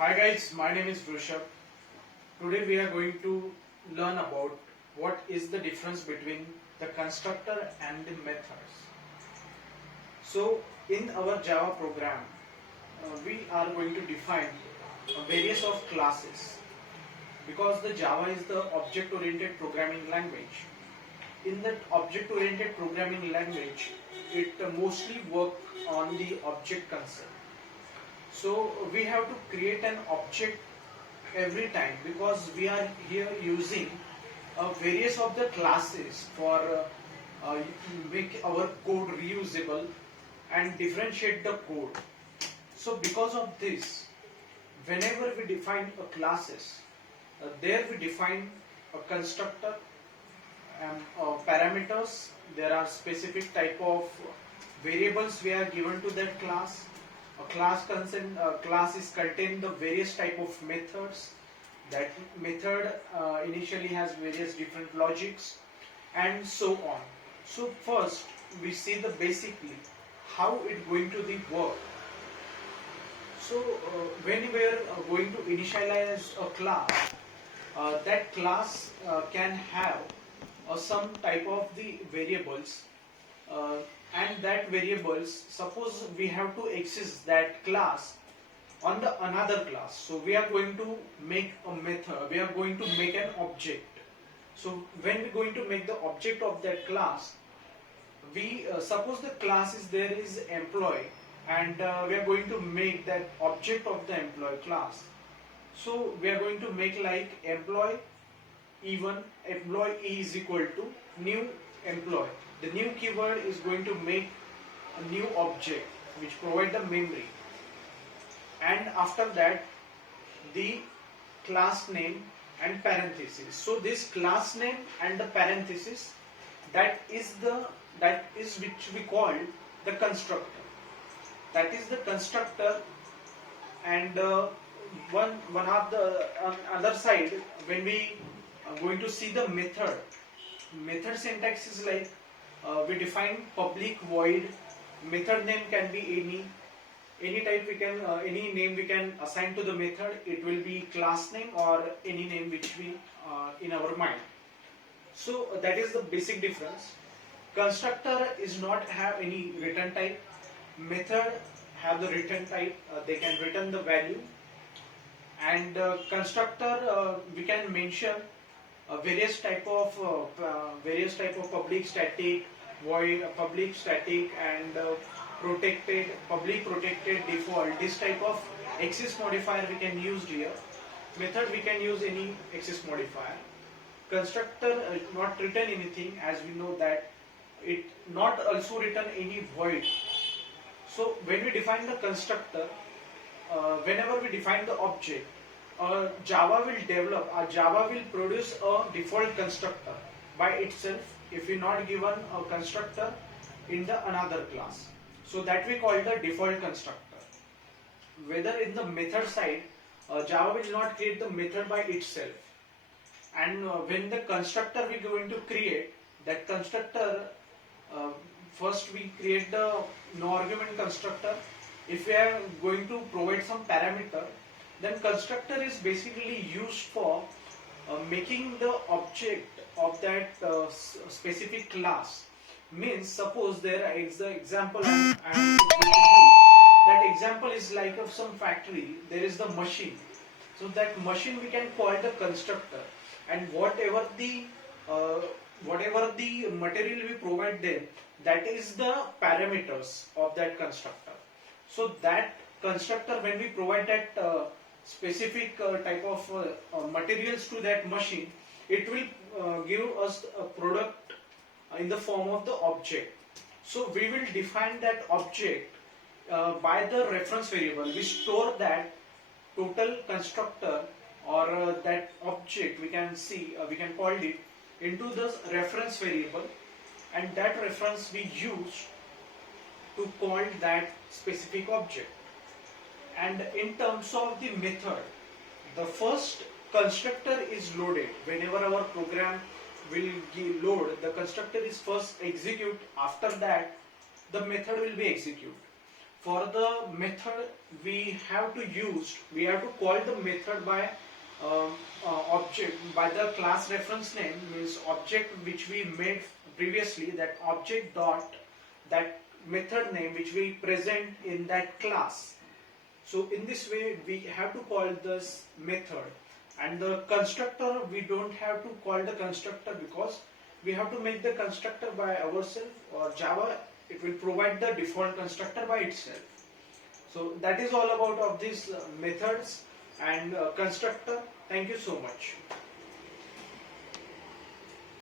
Hi guys, my name is Rushabh. Today we are going to learn about what is the difference between the constructor and the methods. So in our Java program, we are going to define various of classes because the Java is the object-oriented programming language. In that object-oriented programming language, it mostly work on the object concept. So we have to create an object every time because we are here using various of the classes for make our code reusable and differentiate the code. So because of this, whenever we define a classes, there we define a constructor and parameters. There are specific type of variables we are given to that class. Class is contain the various type of methods. That method initially has various different logics and so on. So first we see the basically how it going to the work. So when we are going to initialize a class, that class can have some type of the variables and that variables, suppose we have to access that class on the another class. So we are going to make a method, we are going to make an object. So when we are going to make the object of that class, we suppose the class is there is employee and we are going to make that object of the employee class. So we are going to make like employee even employee is equal to new employee. The new keyword is going to make a new object which provide the memory, and after that the class name and parenthesis. So this class name and the parenthesis, that is which we call the constructor. That is the constructor. And one of the on other side, when we are going to see the method syntax is like we define public void. Method name can be any type, we can any name we can assign to the method. It will be class name or any name which we in our mind. So that is the basic difference. Constructor is not have any return type. Method have the return type. They can return the value. And constructor we can mention various type of public static void, public static, and public protected default. This type of access modifier we can use here. Method we can use any access modifier. Constructor not return anything, as we know that it not also return any void. So when we define the constructor, whenever we define the object, Java will produce a default constructor by itself if we not given a constructor in the another class. So that we call the default constructor. Whether in the method side, Java will not create the method by itself. And when the constructor we are going to create, that constructor, first we create the no argument constructor. If we are going to provide some parameter, then constructor is basically used for making the object of that specific class. Means suppose there is the example I am going to give. That example is like of some factory. There is the machine. So that machine we can call the constructor, and whatever the material we provide them, that is the parameters of that constructor. So that constructor, when we provide that specific type of materials to that machine, it will give us a product in the form of the object. So we will define that object by the reference variable. We store that total constructor or that object, we can see we can call it into the reference variable, and that reference we use to call that specific object. And in terms of the method, the first constructor is loaded. Whenever our program will load, the constructor is first execute. After that, the method will be executed. For the method we have to call the method by object by the class reference name, means object which we made previously, that object dot that method name which we present in that class. So in this way we have to call this method. And the constructor, we don't have to call the constructor because we have to make the constructor by ourselves, or Java it will provide the default constructor by itself. So that is all about of these methods and constructor. Thank you so much.